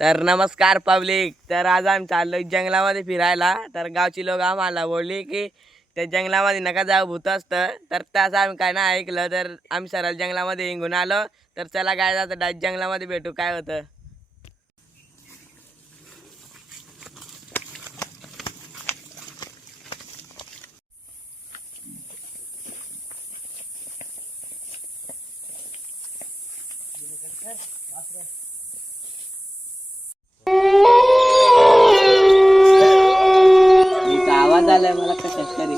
तर नमस्कार पब्लिक. तर आज आम्ही चाललोय जंगलामध्ये फिरायला. तर गावची लोक आम्हाला बोलली की त्या जंगलामध्ये नका जाऊ, भूत असतं. तर त्याचं आम्ही काय नाही ऐकलं. तर आम्ही सरळ जंगलामध्ये हिंगून आलो. तर चला काय जातं डायरेक्ट जंगलामध्ये भेटू काय होतं. इथं आवाज आलाय मला कशात तरी.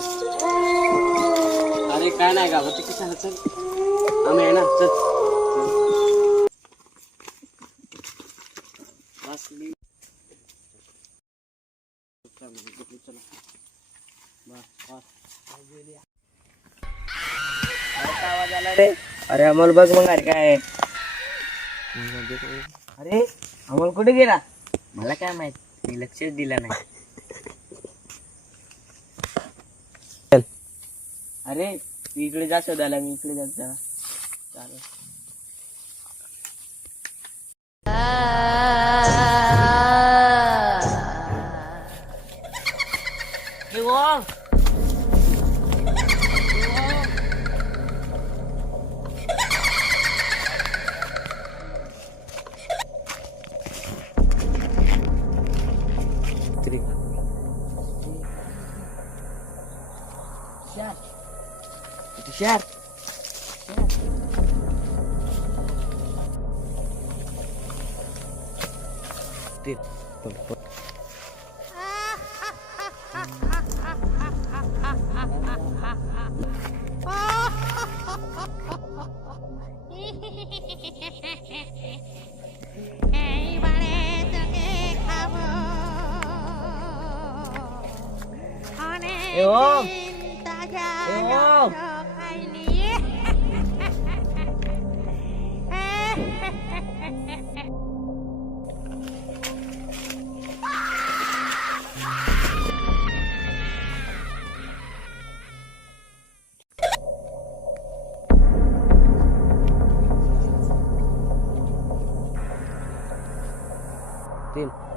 अरे काय नाही गावात कशाला. चल आम्ही आहे ना. चल बसली. आवाज आला रे. अरे अमोल बघ मग. अरे काय अरे अमोल कुठे गेला मला काय माहित. मी लक्षच दिलं नाही. अरे मी इकडे जा शोधायला. मी इकडे जात जा. चालेल. Share. Tin.